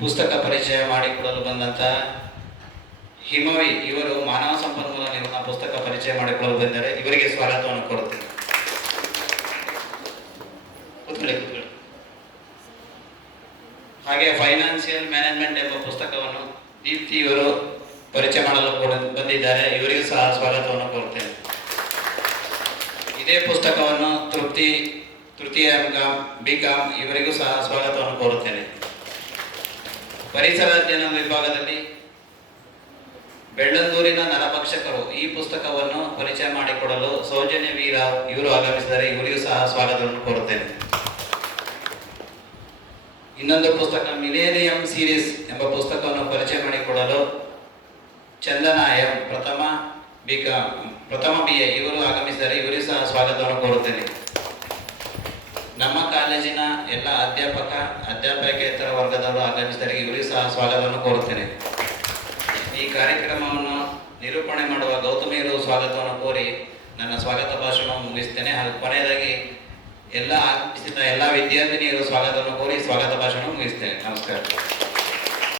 ಪುಸ್ತಕ ಪರಿಚಯ ಮಾಡಿಕೊಡಲು ಬಂದಂತ ಹಿಮವಿ ಇವರು ಮಾನವ ಸಂಪನ್ಮೂಲ ನಿರ್ವಹಣಾ ಪುಸ್ತಕ ಪರಿಚಯ ಮಾಡಿಕೊಳ್ಳಲು ಬಂದರೆ ಇವರಿಗೆ ಸ್ವಾಗತವನ್ನು ಕೋರುತ್ತೇನೆ ಹಾಗೆ ಫೈನಾನ್ಸಿಯಲ್ ಮ್ಯಾನೇಜ್ಮೆಂಟ್ ಎಂಬ ಪುಸ್ತಕವನ್ನು ದೀಪ್ತಿ ಇವರು ಪರಿಚಯ ಮಾಡಲು ಬಂದಿದ್ದಾರೆ. ಇವರಿಗೂ ಸಹ ಸ್ವಾಗತವನ್ನು ಕೋರುತ್ತೇನೆ ಇದೇ ಪುಸ್ತಕವನ್ನು ತೃಪ್ತಿ, ತೃತೀಯ ಎಂ ಕಾಮ್ ಬಿ ಕಾಮ್ ಇವರಿಗೂ ಸಹ ಸ್ವಾಗತವನ್ನು ಕೋರುತ್ತೇನೆ ಪರಿಸರ ಅಧ್ಯಯನ ವಿಭಾಗದಲ್ಲಿ ಬೆಳ್ಳಂದೂರಿನ ನರಭಕ್ಷಕರು ಈ ಪುಸ್ತಕವನ್ನು ಪರಿಚಯ ಮಾಡಿಕೊಡಲು ಸೌಜನ್ಯ ವೀರ ಇವರು ಆಗಮಿಸಿದರೆ ಇವರಿಗೂ ಸಹ ಸ್ವಾಗತವನ್ನು ಕೋರುತ್ತೇನೆ. ಇನ್ನೊಂದು ಪುಸ್ತಕ ಮಿಲೇನಿಯಂ ಸೀರೀಸ್ ಎಂಬ ಪುಸ್ತಕವನ್ನು ಪರಿಚಯ ಮಾಡಿಕೊಡಲು ಚಂದನ ಎಂ ಪ್ರಥಮ ಬಿ ಪ್ರಥಮ ಬಿ ಎ ಇವರು ಆಗಮಿಸಿದರೆ ಇವರಿಗೂ ಸಹ ಸ್ವಾಗತವನ್ನು ಕೋರುತ್ತೇನೆ. ಎಲ್ಲ ಅಧ್ಯಾಪಕ ಅಧ್ಯಾಪಕೇತರ ವರ್ಗದವರು ಆಗಮಿಸಿದರಿಗೆ ಇವರಿಗೆ ಸಹ ಸ್ವಾಗತವನ್ನು ಕೋರುತ್ತೇನೆ. ಈ ಕಾರ್ಯಕ್ರಮವನ್ನು ನಿರೂಪಣೆ ಮಾಡುವ ಗೌತಮಿಯರು ಸ್ವಾಗತವನ್ನು ಕೋರಿ ನನ್ನ ಸ್ವಾಗತ ಭಾಷಣವನ್ನು ಮುಗಿಸ್ತೇನೆ ಹಾಗೂ ಕೊನೆಯದಾಗಿ ಎಲ್ಲ ಆಗಮಿಸಿದ ಎಲ್ಲ ವಿದ್ಯಾರ್ಥಿನಿಯರು ಸ್ವಾಗತವನ್ನು ಕೋರಿ ಸ್ವಾಗತ ಭಾಷಣ ಮುಗಿಸ್ತೇನೆ ನಮಸ್ಕಾರ.